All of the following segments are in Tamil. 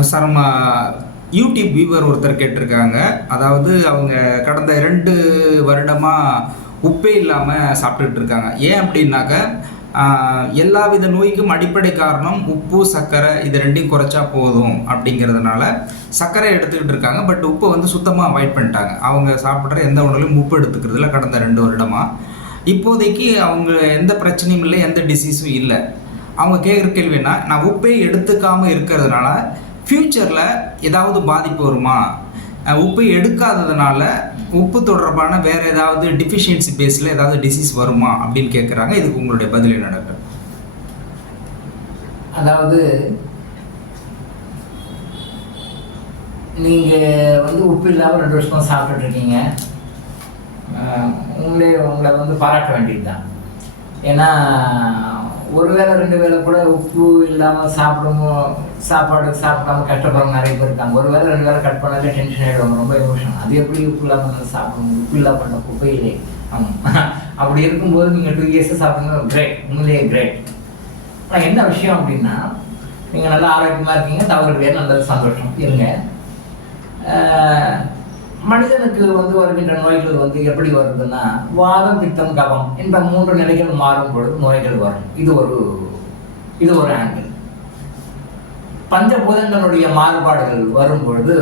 சார் நம்ம யூடியூப் வியூவர் ஒருத்தர் கேட்டிருக்காங்க. அதாவது அவங்க கடந்த 2 வருடமாக உப்பே இல்லாமல் சாப்பிட்டுட்டு இருக்காங்க. ஏன் அப்படின்னாக்க எல்லா வித நோய்க்கும் அடிப்படை காரணம் உப்பு, சர்க்கரை இது 2யும் குறைச்சா போதும் அப்படிங்கிறதுனால சர்க்கரை எடுத்துக்கிட்டு இருக்காங்க. பட் உப்பை வந்து சுத்தமாக அவாய்ட் பண்ணிட்டாங்க. அவங்க சாப்பிட்ற எந்த உணவுலையும் உப்பு எடுத்துக்கிறதுல கடந்த 2 வருடமாக. இப்போதைக்கு அவங்க எந்த பிரச்சனையும் இல்லை, எந்த டிசீஸும் இல்லை. அவங்க கேட்குற கேள்வின்னா, நான் உப்பே எடுத்துக்காமல் இருக்கிறதுனால ஃப்யூச்சரில் ஏதாவது பாதிப்பு வருமா, உப்பு எடுக்காததுனால உப்பு தொடர்பான வேறு ஏதாவது டிஃபிஷியன்சி பேஸில் ஏதாவது டிசீஸ் வருமா அப்படின்னு கேட்குறாங்க. இதுக்கு உங்களுடைய பதில் என்ன டாக்டர்? அதாவது நீங்கள் வந்து உப்பு இல்லாமல் 2 வருஷமாக சாப்பிட்டுட்டு இருக்கீங்க. உங்களை வந்து பாராட்ட வேண்டியது தான். ஏன்னா ஒரு வேளை 2 வேளை கூட உப்பு இல்லாமல் சாப்பாடு சாப்பிடாம கஷ்டப்படுறவங்க நிறைய பேர் இருக்காங்க. ஒரு வேளை 2 வேளை கட் பண்ணாலே டென்ஷன் ஆகிடுவாங்க, ரொம்ப எமோஷன். அது எப்படி உப்பு இல்லாமல் சாப்பிடணும்? உப்பு இல்லாமல் பண்ண குப்பையிலே. அப்படி இருக்கும்போது நீங்கள் 2 இயர்ஸை சாப்பிடுங்க, கிரேட், உண்மையிலேயே கிரேட். ஆனால் என்ன விஷயம் அப்படின்னா, நீங்கள் நல்லா ஆரோக்கியமாக இருக்கீங்க, தவறு கிடையாது, நல்லது, சந்தோஷம் இருங்க. மனிதனுக்கு வந்து வருகின்ற நோய்கள் வந்து எப்படி வருதுன்னா, வாதம், பித்தம், கபம் இந்த 3 நிலைகள் மாறும் பொழுது நோய்கள் வரும். இது ஒரு ஆங்கிள். பஞ்சபூதங்களுடைய மாறுபாடுகள் வரும் பொழுது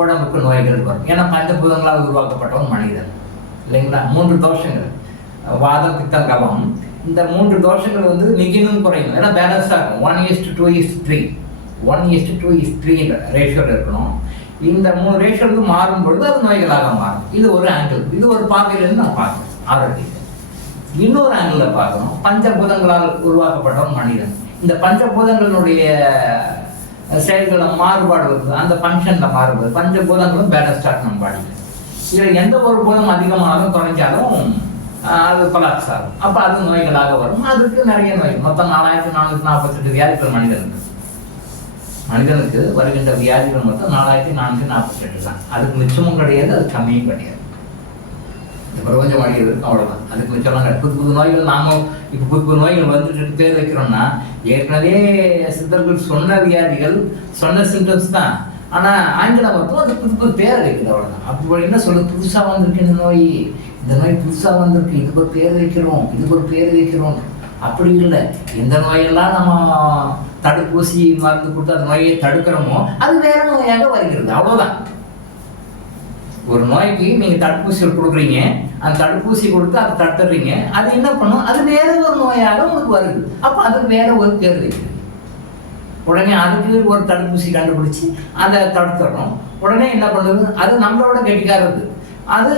உடம்புக்கு நோய்கள் வரும். ஏன்னா பஞ்சபூதங்களால் உருவாக்கப்பட்டவன் மனிதன் இல்லைங்களா? 3 தோஷங்கள், வாதம், பித்தம், கபம். இந்த 3 தோஷங்கள் வந்து மிகினும் குறையும். ஏன்னா பேலன்ஸாக இருக்கும். 1:2:3 1:2:3 ரேஷியோவில் இருக்கணும். இந்த 3 ரேஷியோவுக்கு மாறும் பொழுது அது நோய்களாக மாறும். இது ஒரு ஆங்கிள். இது ஒரு பார்வையிலிருந்து நான் பார்க்கணும் ஆரோக்கியத்தை. இன்னொரு ஆங்கிளில் பார்க்கணும், பஞ்சபூதங்களால் உருவாக்கப்பட்டவன் மனிதன். இந்த பஞ்சபூதங்களுடைய செயல்களை மாறுபாடு வருது, அந்த ஃபங்க்ஷனில் மாறுபடுது. பஞ்சபூதங்களும் பேலன்ஸ்டாக நம்ம பாடிங்க. இதில் எந்த ஒரு பூதம் அதிகமானாலும் குறைஞ்சாலும் அது கொலாப்ஸ் ஆகும். அப்போ அது நோய்களாக வரும். அதுக்கு நிறைய நோய், மொத்தம் 4448 வியாதிகள் மனிதனுக்கு வருகின்ற வியாதிகள் மொத்தம் 4448 தான். அதுக்கு மிச்சமும் கிடையாது, அது கம்மியும் கிடையாது. இந்த பிரபஞ்சம் அடைகிறது அவ்வளோதான். அதுக்கு மிச்சம்லாம் கிடையாது. புது நோய்கள் நாம இப்போ புது நோய்கள் வந்துட்டு பேர் வைக்கிறோம்னா, ஏற்கனவே சித்தர்கள் சொன்ன வியாதிகள், சொன்ன சிம்டம்ஸ் தான். ஆனால் ஆங்கில மொத்தம் அது புது பேர் வைக்கிறது, அவ்வளோதான். அப்போ என்ன சொல்லு, புதுசாக வந்திருக்கு இந்த நோய் புதுசாக வந்திருக்கு, இதுக்கு ஒரு பேர் வைக்கிறோம். அப்படி இல்லை. எந்த நோயெல்லாம் நம்ம தடுப்பூசி மருந்து கொடுத்து அந்த நோயை தடுக்கிறோமோ அது வேற நோயாக வருகிறது, அவ்வளோதான். ஒரு நோய்க்கு நீங்கள் தடுப்பூசி கொடுக்குறீங்க, அந்த தடுப்பூசி கொடுத்து அதை தடுத்துடுறீங்க, அது என்ன பண்ணும், அது வேற ஒரு நோயாக உங்களுக்கு வருது. அப்போ அதுக்கு வேற ஒரு பேர் வைக்கிறது. உடனே அதுக்கு ஒரு தடுப்பூசி கண்டுபிடிச்சி அதை தடுத்துடுறோம். உடனே என்ன பண்ணுறது, அது நம்மளோட கெட்டிக்காரது, அது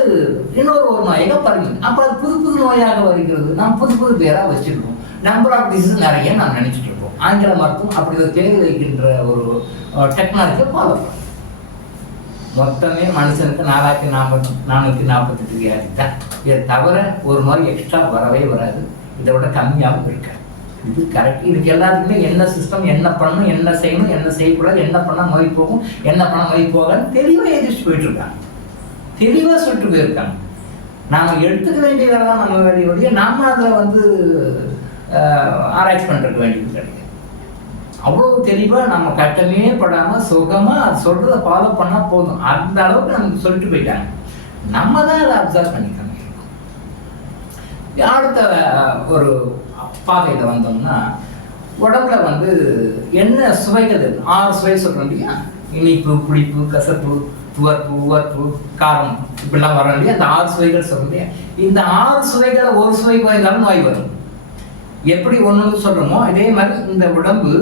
இன்னொரு நோயாக பரவுது. அப்போ அது புது நோயாக வருகிறது. நாம் புது பேராக வச்சுருக்கோம். நம்பர் ஆஃப் டிசீஸ் நிறைய நாம் நினைச்சிட்டு இருக்கோம். ஆங்கில மருத்துவம் அப்படி ஒரு பேர் வைக்கின்ற ஒரு டெக்னாலஜியை ஃபாலோ பண்ணும். மொத்தமே மனுஷனுக்கு 4448 வியாதி தான். இதை தவிர ஒரு நோய் எக்ஸ்ட்ரா வரவே வராது. இதை விட கம்மியாகவும் இருக்காது. இது கரெக்ட். இதுக்கு எல்லாத்துக்குமே என்ன சிஸ்டம், என்ன பண்ணணும், என்ன செய்யணும், என்ன செய்யக்கூடாது, என்ன பண்ணால் நோய் போகும், என்ன பண்ணால் நோய் போகாதுன்னு தெளிவாக எதிர்த்து போயிட்டு இருக்காங்க. தெளிவாக சொல்லிட்டு போயிருக்காங்க. நாம் எடுத்துக்க வேண்டிய வேலை தான் நம்ம வேண்டிய நாம் அதில் வந்து ஆராய்ச்சி பண்ணுறதுக்கு வேண்டியது கிடையாது. அவ்வளோ தெளிவாக நம்ம கட்டமே படாமல் சுகமாக அது சொல்கிறத ஃபாலோ பண்ணால் போதும். அந்த அளவுக்கு நமக்கு சொல்லிட்டு போயிட்டாங்க. நம்ம தான் அதை அப்சர்வ் பண்ணிக்கணும். அடுத்த ஒரு பாதையில் வந்தோம்னா, உடம்புல வந்து என்ன சுவைகள் 6 சுவை சொல்கிறோம் இல்லையா? இனிப்பு, புளிப்பு, கசப்பு, துவர்ப்பு, உவர்ப்பு, காரம், இப்படிலாம் வரும் இல்லையா? அந்த 6 சுவைகள் சொல்கிறோம் இல்லையா? இந்த 6 சுவைகளை ஒரு சுவை குறைந்தாலும் நோய் வரும். எப்படி ஒன்று சொல்கிறோமோ அதே மாதிரி இந்த உடம்பு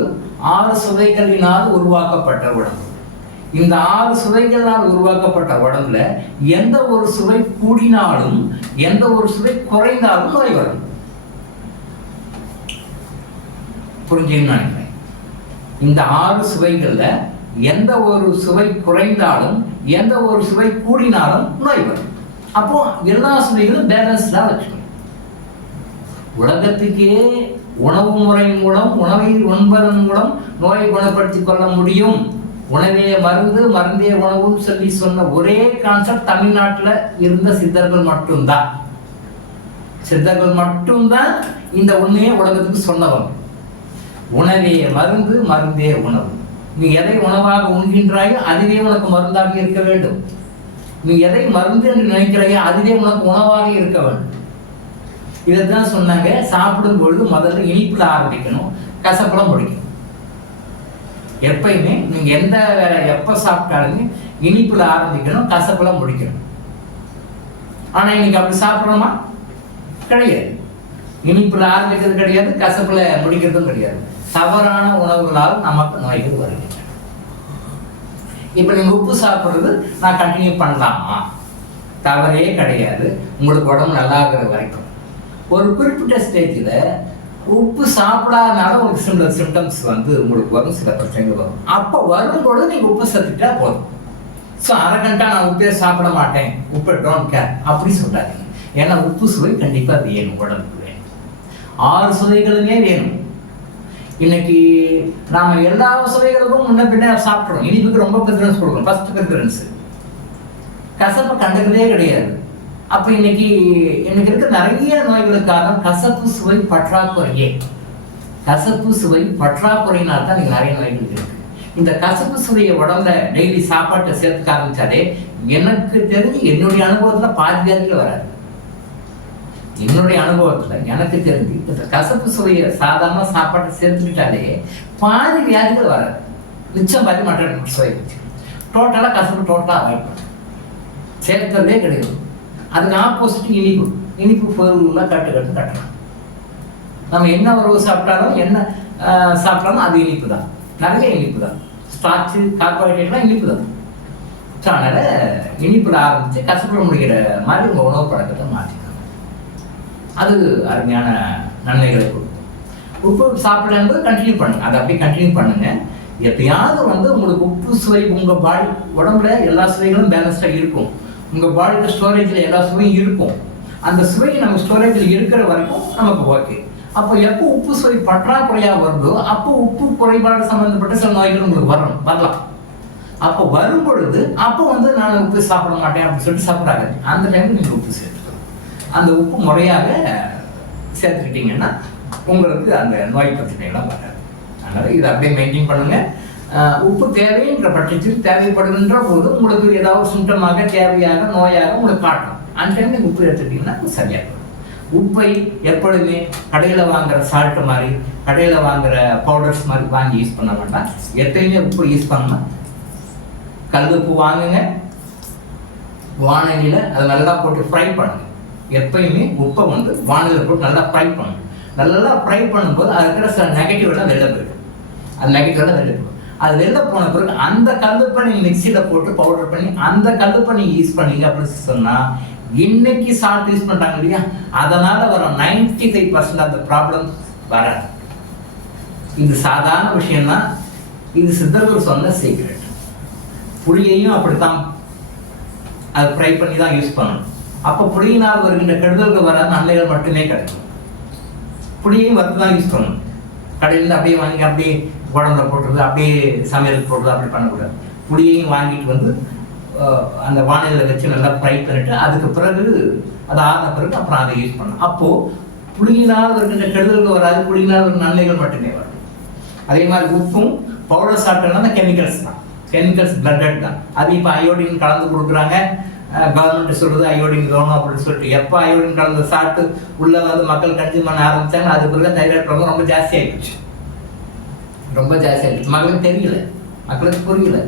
6 சுவைகளினால் உருவாக்கப்பட்ட உடம்பு. இந்த 6 சுவைகளால் உருவாக்கப்பட்ட உடம்புல எந்த ஒரு சுவை கூடினாலும் எந்த ஒரு சுவை குறைந்தாலும் நோய் வரும். புரிஞ்சுன்னு நினைக்கிறேன். இந்த 6 சுவைகள்ல எந்த ஒரு சுவை குறைந்தாலும் எந்த ஒரு சுவை கூடினாலும் நோய் வரும். அப்போ எல்லா சுவைகளும் பேலன்ஸ்டாக வச்சுக்கணும். உலகத்துக்கே உணவு முறை மூலம், உணவை உண்பதன் மூலம் நோயை குணப்படுத்திக் கொள்ள முடியும். உணவே மருந்து, மருந்தே உணவுன்னு சொல்லி சொன்ன ஒரே கான்செப்ட் தமிழ்நாட்டில் இருந்த சித்தர்கள் மட்டும்தான். சித்தர்கள் மட்டும்தான் இந்த உண்மையை உலகத்துக்கு சொன்னவங்க. உணவே மருந்து, மருந்தே உணவு. நீ எதை உணவாக உண்கின்றாயோ அதுவே உனக்கு மருந்தாக இருக்க வேண்டும். நீ எதை மருந்து என்று நினைக்கிறாயோ அதுவே உனக்கு உணவாக இருக்க வேண்டும். இதைத்தான் சொன்னாங்க. சாப்பிடும் பொழுது முதல்ல இனிப்புல ஆரம்பிக்கணும், கசப்புல முடிக்கணும். எப்பயுமே நீங்க எந்த வேலை எப்ப சாப்பிட்டாலுமே இனிப்புல ஆரம்பிக்கணும், கசப்புல முடிக்கணும். ஆனா இன்னைக்கு அப்படி சாப்பிடுறோமா? கிடையாது. இனிப்புல ஆரம்பிக்கிறது கிடையாது, கசப்புல முடிக்கிறதும் கிடையாது. தவறான உணவுகளால் நமக்கு நோய்கள் வருகின்றன. இப்ப நீங்க உப்பு சாப்பிடுறது நான் கண்டினியூ பண்ணலாமா? தவறே கிடையாது. உங்களுக்கு உடம்பு நல்லா இருக்கிற வரைக்கும். ஒரு குறிப்பிட்ட ஸ்டேஜில் உப்பு சாப்பிடாதனால உங்களுக்கு சில சிம்டம்ஸ் வந்து உங்களுக்கு வரும், சில பிரச்சனைகள் வரும். அப்போ வரும்பொழுது நீங்க உப்பு சத்துட்டா போதும். ஸோ அரகண்டா நான் உப்பே சாப்பிட மாட்டேன், உப்பு டோன்ட் கேர் அப்படி சொல்லாதீங்க. ஏன்னா உப்பு சுவை கண்டிப்பா வேணும், உடம்புக்கு வேணும். 6 சுவைகளுமே வேணும். இன்னைக்கு நாம எல்லா சுவைகளுக்கும் முன்ன பின்ன சாப்பிட்றோம். இனிப்புக்கு ரொம்ப ப்ரிஃபரன்ஸ் கொடுக்கணும், ஃபர்ஸ்ட் ப்ரிஃபரன்ஸ். கசப்பை கண்டுக்கிறதே கிடையாது. அப்ப இன்னைக்கு இருக்கிற நிறைய நோய்களுக்கான கசப்பு சுவை பற்றாக்குறையே. கசப்பு சுவை பற்றாக்குறையினால் தான் நிறைய நோய்கள் இருக்கு. இந்த கசப்பு சுவையை உடம்புல டெய்லி சாப்பாட்டை சேர்த்துக்க ஆரம்பிச்சாலே எனக்கு தெரிஞ்சு என்னுடைய அனுபவத்துல பாதி வியாதிகள் வராது. என்னுடைய அனுபவத்துல எனக்கு தெரிஞ்சு இந்த கசப்பு சுவையை சாதாரண சாப்பாட்டை சேர்த்துக்கிட்டாலே பாதி வியாதிகள் வராது. மிச்சம் பாதி மற்ற சுவை வச்சு டோட்டலா கசப்பு டோட்டலா அவாய்ட் பண்ண சேர்க்கிறதே கிடையாது. அதுக்கு ஆப்போசிட் இனிப்பு. இனிப்பு பொருள்லாம் கட்டலாம். நம்ம என்ன உறவு சாப்பிட்டாலும் என்ன சாப்பிட்டாலும் அது இனிப்பு தான். நிறைய இனிப்பு தான். ஸ்டார்ச்சு கார்போஹைட்ரேட்லாம் இனிப்பு தான். ஸோ அதனால இனிப்புல ஆரம்பிச்சு கசப்புல முடிகிற மாதிரி உங்க உணவு பழக்கத்தை மாற்றிக்கணும். அது அருமையான நன்மைகளை கொடுக்கும். உப்பு சாப்பிடும்போது கண்டினியூ பண்ணுங்க. அதை அப்படியே கண்டினியூ பண்ணுங்க. எப்பயாவது வந்து உங்களுக்கு உப்பு சுவை உங்க பாடி உடம்புல எல்லா சுவைகளும் பேலன்ஸ்டா இருக்கும். உங்க பாடியோட ஸ்டோரேஜ்ல எல்லா சுவையும் இருக்கும். அந்த சுவை நம்ம ஸ்டோரேஜ்ல இருக்கிற வரைக்கும் நமக்கு ஓகே. அப்போ எப்போ உப்பு சுவை பற்றாக்குறையா வருதோ அப்போ உப்பு குறைபாடு சம்பந்தப்பட்ட சில நோய்கள் உங்களுக்கு வரலாம். அப்போ வரும் பொழுது அப்போ வந்து நான் உப்பு சாப்பிட மாட்டேன் அப்படின்னு சொல்லிட்டு சாப்பிடாது. அந்த டைம்ல நீங்க உப்பு சேர்த்துக்கணும். அந்த உப்பு முறையாக சேர்த்துக்கிட்டீங்கன்னா உங்களுக்கு அந்த நோய் பிரச்சனைகள்லாம் வராது. அதனால இதை அப்படியே மெயின்டைன் பண்ணுங்க. உப்பு தேவைன்ற பட்சத்தில் தேவைப்படுகின்ற போது உங்களுக்கு ஏதாவது சிம்டமாக தேவையாக நோயாக உங்களுக்கு காட்டும். அந்த டைம் நீங்கள் உப்பு எடுத்துக்கிட்டீங்கன்னா சரியாக இருக்கும். உப்பை எப்பொழுதுமே கடையில் வாங்குற சால்ட்டு மாதிரி கடையில் வாங்குற பவுடர்ஸ் மாதிரி வாங்கி யூஸ் பண்ண வேண்டாம். எப்பயுமே உப்பு யூஸ் பண்ணலாம். கல் உப்பு வாங்குங்க, வானலியில் அதை நல்லா போட்டு ஃப்ரை பண்ணுங்க. எப்பயுமே உப்பை வந்து வானலியில் போட்டு நல்லா ஃப்ரை பண்ணுங்க. நல்லா ஃப்ரை பண்ணும்போது அது இருக்கிற சில நெகட்டிவ்லாம் வெளில போயிடும். அது நெகட்டிவ்லாம் வெளில போயிடும். அது வெளில போன பிறகு அந்த கல்லுப்பை நீங்கள் மிக்சியில் போட்டு பவுடர் பண்ணி அந்த கல்லுப்பை நீங்கள் யூஸ் பண்ணீங்க அப்படின்னு சொன்னால் இன்னைக்கு சால்ட் யூஸ் பண்ணுறாங்க இல்லையா, அதனால வர 95% அந்த ப்ராப்ளம் வராது. இது சாதாரண விஷயம்தான். இது சித்தர்கள் சொன்ன சீக்ரெட். புளியையும் அப்படித்தான் அது ஃப்ரை பண்ணி தான் யூஸ் பண்ணணும். அப்போ புளியினால் வருகின்ற கெடுதல்கள் வர நன்மைகள் மட்டுமே கிடைக்கும். புளியையும் வறுத்து தான் யூஸ் பண்ணணும். கடையில் அப்படியே வாங்கி அப்படியே உடம்புல போட்டுறது அப்படியே சமையலுக்கு போடுறது அப்படி பண்ணக்கூடாது. புளியையும் வாங்கிட்டு வந்து அந்த வானிலையில் வச்சு நல்லா ஃப்ரை பண்ணிட்டு அதுக்கு பிறகு அது ஆறின பிறகு அப்புறம் அதை யூஸ் பண்ணணும். அப்போது புளியினால் வருகின்ற கெடுதல்கள் வராது, புளியினால் ஒரு நன்மைகள் மட்டுமே வரும். அதே மாதிரி உப்பும் பவுடர் சாப்பிட்டோம்னா கெமிக்கல்ஸ் தான். கெமிக்கல்ஸ் பிளட்டட் தான். அது இப்போ அயோடின் கலந்து கொடுக்குறாங்க. கவர்மெண்ட் சொல்றது அயோடின் வேணும் அப்படின்னு சொல்லிட்டு எப்போ அயோடின் கலந்து சாப்பிட்டு உள்ள வந்து மக்கள் கன்சியூம் பண்ண ஆரம்பிச்சாங்க. அது பிறகு தைராய்டு ப்ராப்ளம் ரொம்ப ஜாஸ்தி ஆகிடுச்சு. மக்களுக்கு தெரியல, மக்களுக்கு புரியல.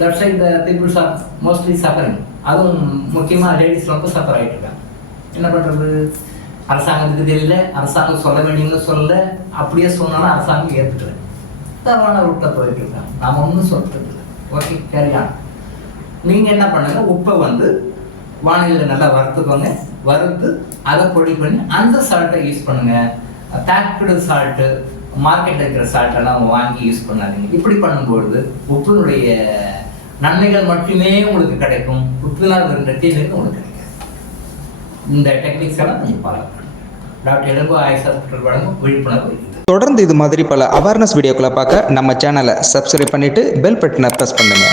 That's why the peoples are mostly suffering. அதுவும் முக்கியமாக லேடிஸ் ரொம்ப சஃபர் ஆகிட்டு இருக்காங்க. என்ன பண்ணுறது? அரசாங்கத்துக்கு தெரியல, அரசாங்கம் சொல்ல வேண்டியவங்க சொல்லல, அப்படியே சொன்னாலும் அரசாங்கம் ஏற்றுக்கல. தவறான ரூட்டில் போயிட்டு இருக்காங்க. நாம் ஒன்றும் சொல்றது இல்லை. ஓகே, சரியான நீங்கள் என்ன பண்ணுங்க, உப்பை வந்து வானிலையில் நல்லா வறுத்துக்கோங்க. வறுத்து அதை பொடி பண்ணி அந்த சால்ட்டை யூஸ் பண்ணுங்க. பேக்டு சால்ட்டு, மார்க்கெட்டில் இருக்கிற சால்ட்டெல்லாம் வாங்கி யூஸ் பண்ணாதீங்க. இப்படி பண்ணும்பொழுது உப்பினுடைய நன்மைகள் மட்டுமே உங்களுக்கு கிடைக்கும். உப்பினால் வருகின்ற தீமைகள் உங்களுக்கு கிடைக்காது. இந்த டெக்னிக்ஸ் எல்லாம் நீங்கள் ஃபாலோ பண்ணுங்க. டாக்டர் எலும்பு ஆயுஷ் ஹாஸ்பிட்டல் வழங்கும் விழிப்புணர்வு இது. தொடர்ந்து இது மாதிரி பல அவேர்னஸ் வீடியோக்களை பார்க்க நம்ம சேனலை சப்ஸ்கிரைப் பண்ணிட்டு பெல் பட்டனை ப்ரெஸ் பண்ணுங்க.